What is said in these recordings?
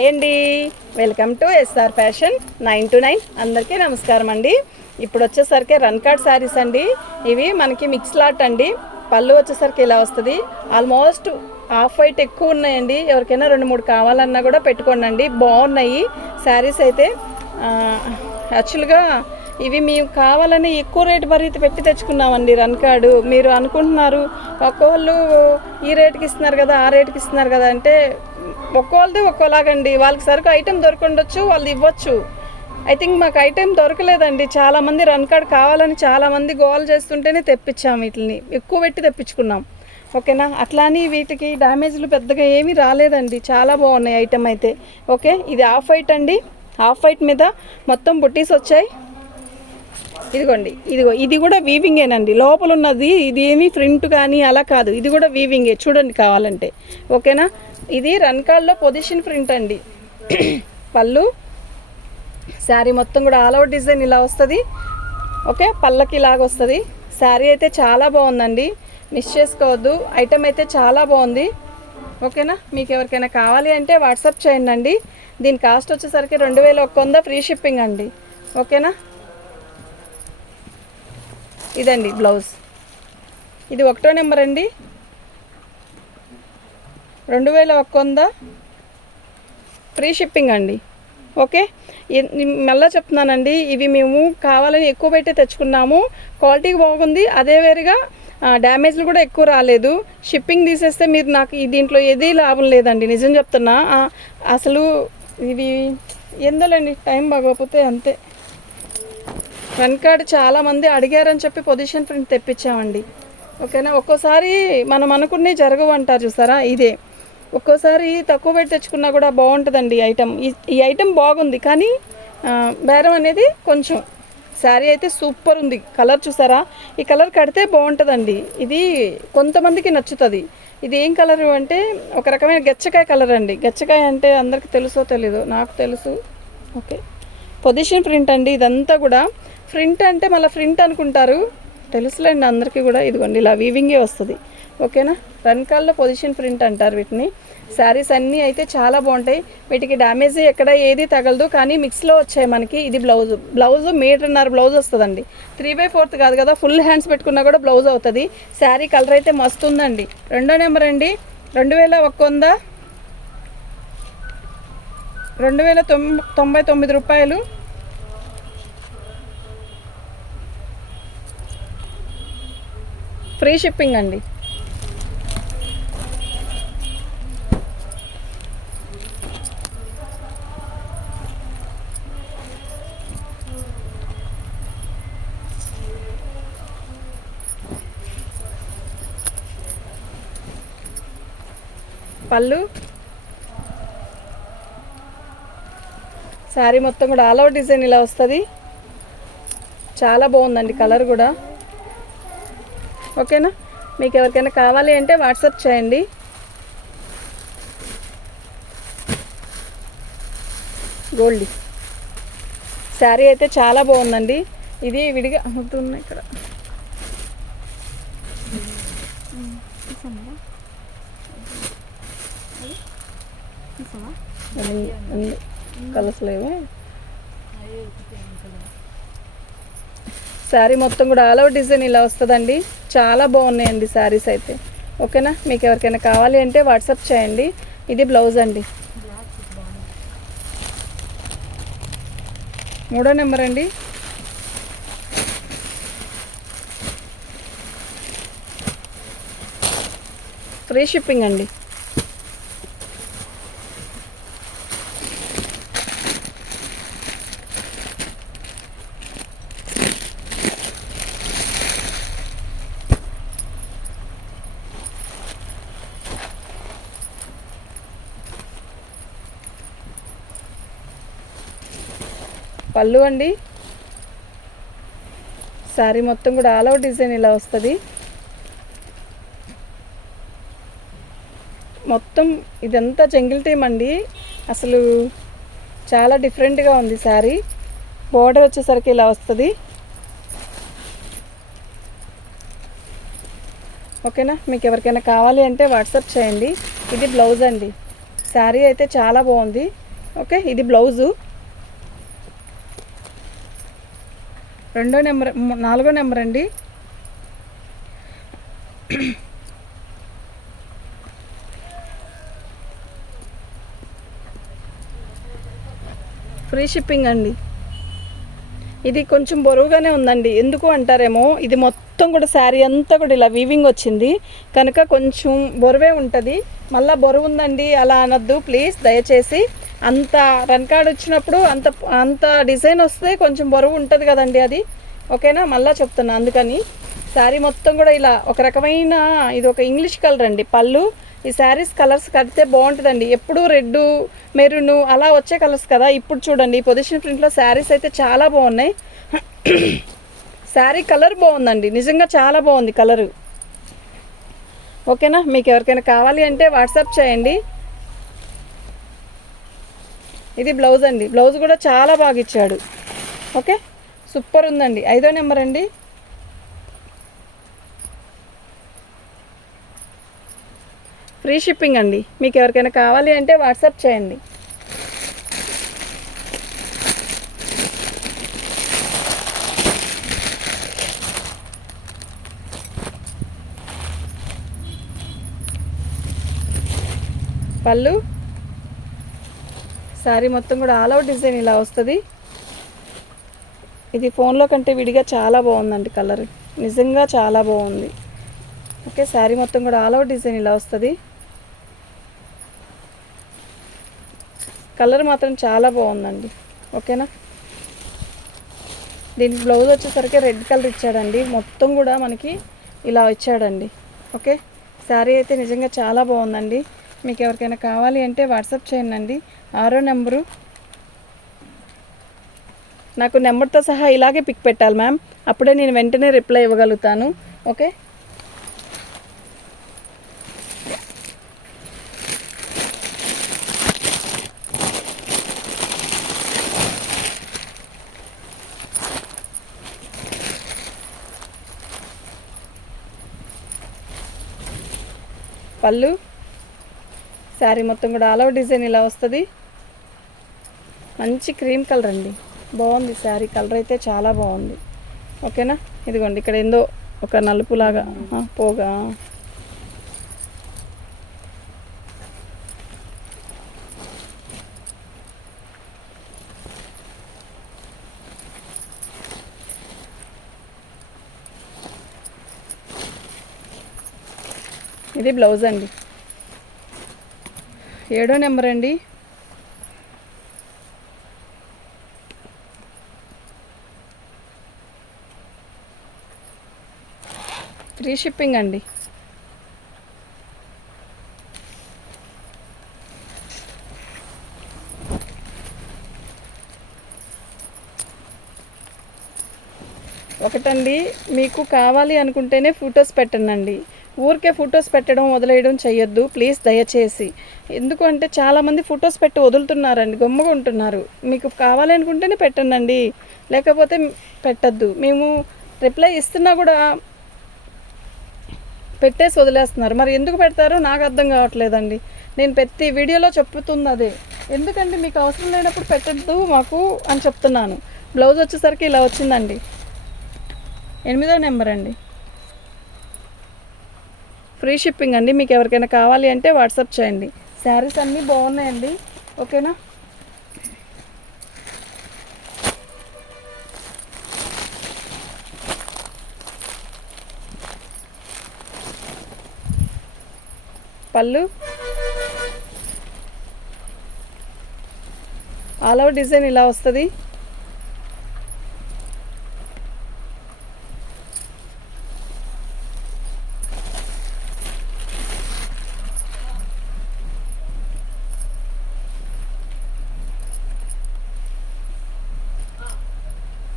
Hi అండి. Welcome to S R fashion nine to nine. అందరికీ నమస్కారం అండి. ఇప్పుడు వచ్చేసరికి రన్ కార్డ్ శారీస్ అండి. ఇవి మనకి మిక్స్ లాట్ అండి. పళ్ళు వచ్చేసరికి ఇలా వస్తుంది. ఆల్మోస్ట్ హాఫ్ వైట్ ఎక్కువ ఉన్నాయండి. ఎవరికైనా రెండు మూడు కావాలన్నా కూడా పెట్టుకోండి అండి. బాగున్నాయి. శారీస్ అయితే యాక్చువల్గా ఇవి మేము కావాలని ఎక్కువ రేటు పరిమితి పెట్టి తెచ్చుకున్నామండి రన్ కార్డు. మీరు అనుకుంటున్నారు ఒక్కోళ్ళు ఈ రేటుకి ఇస్తున్నారు కదా ఆ రేటుకి ఇస్తున్నారు కదా అంటే ఒక్కోళ్ళది ఒక్కోలాగండి. వాళ్ళకి సరుకు ఐటెం దొరకుండొచ్చు వాళ్ళు ఇవ్వచ్చు. ఐ థింక్ మాకు ఐటెం దొరకలేదండి. చాలామంది రన్ కార్డ్ కావాలని చాలామంది గోల్ చేస్తుంటేనే తెప్పించాము వీటిని. ఎక్కువ పెట్టి తెప్పించుకున్నాం. ఓకేనా? అట్లా అని వీటికి డ్యామేజ్లు పెద్దగా ఏమీ రాలేదండి. చాలా బాగున్నాయి ఐటెం అయితే. ఓకే? ఇది హాఫ్ వైట్ అండి. హాఫ్ వైట్ మీద మొత్తం బుట్టీస్ వచ్చాయి. ఇదిగోండి ఇదిగో ఇది కూడా వీవింగేనండి లోపల ఉన్నది ఇది ఏమీ ప్రింట్ కానీ అలా కాదు. ఇది కూడా వీవింగే చూడండి కావాలంటే. ఓకేనా? ఇది రన్ పొజిషన్ ప్రింట్ అండి. పళ్ళు. శారీ మొత్తం కూడా ఆల్ అవుట్ డిజైన్ ఇలా వస్తుంది. ఓకే? పళ్ళకి ఇలాగ వస్తుంది. శారీ అయితే చాలా బాగుందండి. మిస్ చేసుకోవద్దు. ఐటెం అయితే చాలా బాగుంది. ఓకేనా? మీకు ఎవరికైనా కావాలి అంటే వాట్సాప్ చేయండి అండి. దీని కాస్ట్ వచ్చేసరికి రెండు వేల ఒక్క వంద ఫ్రీ షిప్పింగ్ అండి. ఓకేనా? ఇదండి బ్లౌజ్. ఇది ఒకటో నెంబర్ అండి. రెండు వేల ఒక్క వంద ఫ్రీ షిప్పింగ్ అండి. ఓకే? మళ్ళీ చెప్తున్నానండి ఇవి మేము కావాలని ఎక్కువ పెట్టి తెచ్చుకున్నాము. క్వాలిటీ బాగుంది అదే వేరుగా డ్యామేజ్లు కూడా ఎక్కువ రాలేదు. షిప్పింగ్ తీసేస్తే మీరు నాకు దీంట్లో ఏదీ లాభం లేదండి నిజం చెప్తున్నా. అసలు ఇవి ఎందోలేండి టైం బాగోకపోతే అంతే. రన్ కార్డ్ చాలామంది అడిగారని చెప్పి పొజిషన్ ప్రింట్ తెప్పించామండి. ఓకేనా? ఒక్కోసారి మనం అనుకునే జరగవు అంటారు చూసారా? ఇదే. ఒక్కోసారి తక్కువ పెట్టి తెచ్చుకున్నా కూడా బాగుంటుందండి ఈ ఐటెం ఈ ఈ బాగుంది కానీ బేరం అనేది కొంచెం. శారీ అయితే సూపర్ ఉంది. కలర్ చూసారా? ఈ కలర్ కడితే బాగుంటుందండి. ఇది కొంతమందికి నచ్చుతుంది. ఇది ఏం కలరు అంటే ఒక రకమైన గచ్చకాయ కలర్ అండి. గచ్చకాయ అంటే అందరికి తెలుసో తెలీదు? నాకు తెలుసు. ఓకే. పొజిషన్ ప్రింట్ అండి. ఇదంతా కూడా ప్రింట్ అంటే మళ్ళీ ప్రింట్ అనుకుంటారు. తెలుసులేండి అందరికీ కూడా. ఇదిగోండి ఇలా వీవింగే వస్తుంది. ఓకేనా? రన్ కాల్లో పొజిషన్ ప్రింట్ అంటారు వీటిని. శారీస్ అన్నీ అయితే చాలా బాగుంటాయి. వీటికి డ్యామేజ్ ఎక్కడ ఏది తగలదు కానీ మిక్స్లో వచ్చాయి మనకి. ఇది బ్లౌజ్ బ్లౌజ్ మీటర్న్నర బ్లౌజ్ వస్తుందండి. త్రీ బై ఫోర్త్ కాదు కదా ఫుల్ హ్యాండ్స్ పెట్టుకున్నా కూడా బ్లౌజ్ అవుతుంది. శారీ కలర్ అయితే మస్తు ఉందండి. రెండో నెంబర్ అండి. రెండు వేల ఒక్క వంద రెండు వేల తొమ్ తొంభై తొమ్మిది రూపాయలు. ఫ్రీ షిప్పింగ్ అండి. పళ్ళు. శారీ మొత్తం కూడా ఆల్ అవుట్ డిజైన్ ఇలా వస్తుంది. చాలా బాగుందండి కలర్ కూడా. ఓకేనా? మీకు ఎవరికైనా కావాలి అంటే వాట్సాప్ చేయండి. గోల్డ్. శారీ అయితే చాలా బాగుందండి. ఇది విడిగా ఉన్నాయి ఇక్కడ. ఉంది- ఉంది. కలర్స్ లేవే? శారీ మొత్తం కూడా ఆల్ అవుట్ డిజైన్ ఇలా వస్తుందండి. చాలా బాగున్నాయండి శారీస్ అయితే. ఓకేనా? మీకు ఎవరికైనా కావాలి అంటే వాట్సాప్ చేయండి. ఇది బ్లౌజ్ అండి. మూడో నెంబర్ అండి. ఫ్రీ షిప్పింగ్ అండి. పళ్ళు అండి. శారీ మొత్తం కూడా ఆల్ అవుట్ డిజైన్ ఇలా వస్తుంది. మొత్తం ఇదంతా జంగిల్ టీమ్ అండి. అసలు చాలా డిఫరెంట్గా ఉంది శారీ బోర్డర్ వచ్చేసరికి ఇలా వస్తుంది. ఓకేనా? మీకు ఎవరికైనా కావాలి అంటే వాట్సాప్ చేయండి. ఇది బ్లౌజ్ అండి. శారీ అయితే చాలా బాగుంది. ఓకే? ఇది బ్లౌజు. రెండో నెంబర్ నాలుగో నెంబర్ అండి. ఫ్రీ షిప్పింగ్ అండి. ఇది కొంచెం బరువుగానే ఉందండి. ఎందుకు అంటారేమో ఇది మొత్తం కూడా శారీ అంతా కూడా ఇలా వీవింగ్ వచ్చింది. కనుక కొంచెం బరువే ఉంటుంది. మళ్ళీ బరువు ఉందండి అలా అనొద్దు. ప్లీజ్ దయచేసి అంత రన్ కార్డ్ వచ్చినప్పుడు అంత అంత డిజైన్ వస్తే కొంచెం బరువు ఉంటుంది కదండి అది. ఓకేనా? మళ్ళీ చెప్తున్నా అందుకని. శారీ మొత్తం కూడా ఇలా ఒక రకమైన ఇది ఒక ఇంగ్లీష్ కలర్ అండి పళ్ళు. ఈ శారీస్ కలర్స్ కడితే బాగుంటుందండి. ఎప్పుడు రెడ్ మెరూన్ అలా వచ్చే కలర్స్ కదా. ఇప్పుడు చూడండి ఈ పొజిషన్ ప్రింట్లో శారీస్ అయితే చాలా బాగున్నాయి. శారీ కలర్ బాగుందండి. నిజంగా చాలా బాగుంది కలరు. ఓకేనా? మీకు ఎవరికైనా కావాలి అంటే వాట్సాప్ చేయండి. ఇది బ్లౌజ్ అండి. బ్లౌజ్ కూడా చాలా బాగా ఇచ్చాడు. ఓకే? సూపర్ ఉందండి. ఐదో నెంబర్ అండి. ఫ్రీ షిప్పింగ్ అండి. మీకు ఎవరికైనా కావాలి అంటే వాట్సాప్ చేయండి. పళ్ళు శారీ మొత్తం కూడా ఆల్ అవుట్ డిజైన్ ఇలా వస్తుంది. ఇది ఫోన్లో కంటే విడిగా చాలా బాగుందండి కలర్. నిజంగా చాలా బాగుంది. ఓకే శారీ మొత్తం కూడా ఆల్ అవుట్ డిజైన్ ఇలా వస్తుంది. కలర్ మాత్రం చాలా బాగుందండి. ఓకేనా? దీనికి బ్లౌజ్ వచ్చేసరికి రెడ్ కలర్ ఇచ్చాడండి. మొత్తం కూడా మనకి ఇలా ఇచ్చాడండి. ఓకే? శారీ అయితే నిజంగా చాలా బాగుందండి. మీకు ఎవరికైనా కావాలి అంటే వాట్సాప్ చేయండి. ఆరో నెంబరు. నాకు నెంబర్తో సహా ఇలాగే పిక్ పెట్టాలి మ్యామ్. అప్పుడే నేను వెంటనే రిప్లై ఇవ్వగలుగుతాను. ఓకే? పళ్ళు. శారీ మొత్తం కూడా ఆల్ డిజైన్ ఇలా వస్తుంది. మంచి క్రీమ్ కలర్ అండి. బాగుంది శారీ. కలర్ అయితే చాలా బాగుంది. ఓకేనా? ఇదిగోండి ఇక్కడ ఏందో ఒక నలుపులాగా పోగా. ఇది బ్లౌజ్ అండి. ఏడో నెంబర్ అండి. ఫ్రీ షిప్పింగ్ అండి. ఒకటండి మీకు కావాలి అనుకుంటేనే ఫొటోస్ పెట్టండి ఊరికే ఫొటోస్ పెట్టడం వదిలేయడం చేయొద్దు ప్లీజ్ దయచేసి. ఎందుకు అంటే చాలామంది ఫొటోస్ పెట్టి వదులుతున్నారండి. గమ్ముగా ఉంటున్నారు. మీకు కావాలనుకుంటేనే పెట్టండి లేకపోతే పెట్టద్దు. మేము రిప్లై ఇస్తున్నా కూడా పెట్టేసి వదిలేస్తున్నారు. మరి ఎందుకు పెడతారో నాకు అర్థం కావట్లేదండి. నేను ప్రతి వీడియోలో చెప్తుంది అదే ఎందుకంటే మీకు అవసరం లేనప్పుడు పెట్టద్దు మాకు అని చెప్తున్నాను. బ్లౌజ్ వచ్చేసరికి ఇలా వచ్చిందండి. ఎనిమిదో నెంబర్ అండి. ఫ్రీ షిప్పింగ్ అండి. మీకు ఎవరికైనా కావాలి అంటే వాట్సాప్ చేయండి. శారీస్ అన్నీ బాగున్నాయండి. ఓకేనా? పళ్ళు? ఆల్ ఓవర్ డిజైన్ ఇలా వస్తుంది.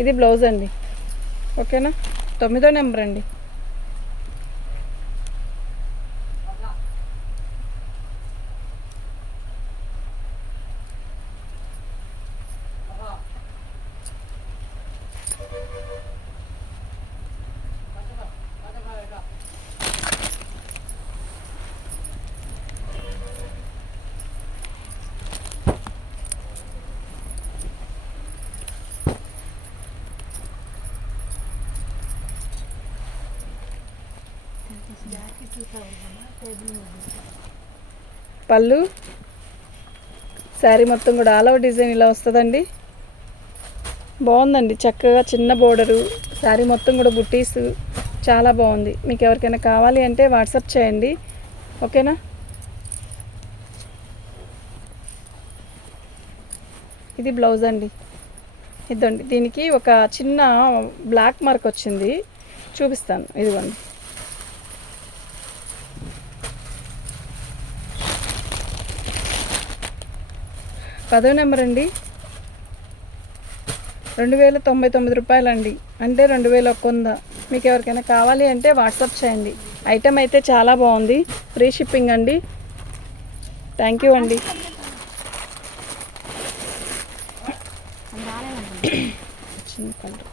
ఇది బ్లౌజ్ అండి. ఓకేనా? తొమ్మిదో నెంబర్ అండి. పళ్ళు? శారీ మొత్తం కూడా ఆల్ ఓవర్ డిజైన్ ఇలా వస్తుందండి. బాగుందండి చక్కగా చిన్న బోర్డరు శారీ మొత్తం కూడా బుట్టీస్ చాలా బాగుంది. మీకు ఎవరికైనా కావాలి అంటే వాట్సాప్ చేయండి. ఓకేనా? ఇది బ్లౌజ్ అండి. ఇదండి దీనికి ఒక చిన్న బ్లాక్ మార్క్ వచ్చింది. చూపిస్తాను ఇదిగోండి. పదో నెంబర్ అండి. రెండు వేల తొంభై తొమ్మిది రూపాయలండి. అంటే రెండు వేల ఒక్క వంద మీకు ఎవరికైనా కావాలి అంటే వాట్సాప్ చేయండి. ఐటెం అయితే చాలా బాగుంది. ఫ్రీ షిప్పింగ్ అండి. థ్యాంక్ యూ అండి. చిన్న కలర్.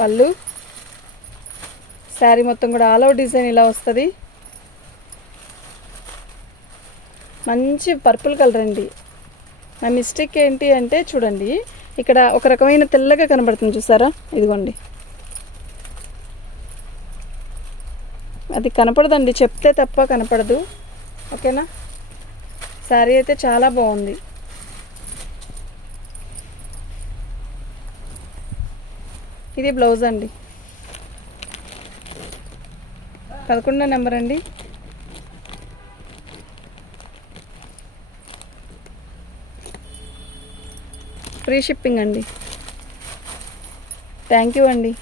పళ్ళు. శారీ మొత్తం కూడా ఆల్ అవుట్ డిజైన్ ఇలా వస్తుంది. మంచి పర్పుల్ కలర్ అండి. నా మిస్టేక్ ఏంటి అంటే చూడండి ఇక్కడ ఒక రకమైన తెల్లగా కనబడుతుంది చూసారా? ఇదిగోండి. అది కనపడదండి చెప్తే తప్ప కనపడదు. ఓకేనా? శారీ అయితే చాలా బాగుంది. ఇది బ్లౌజ్ అండి. పదకొండో నెంబర్ అండి. ఫ్రీ షిప్పింగ్ అండి. థ్యాంక్ యూ అండి.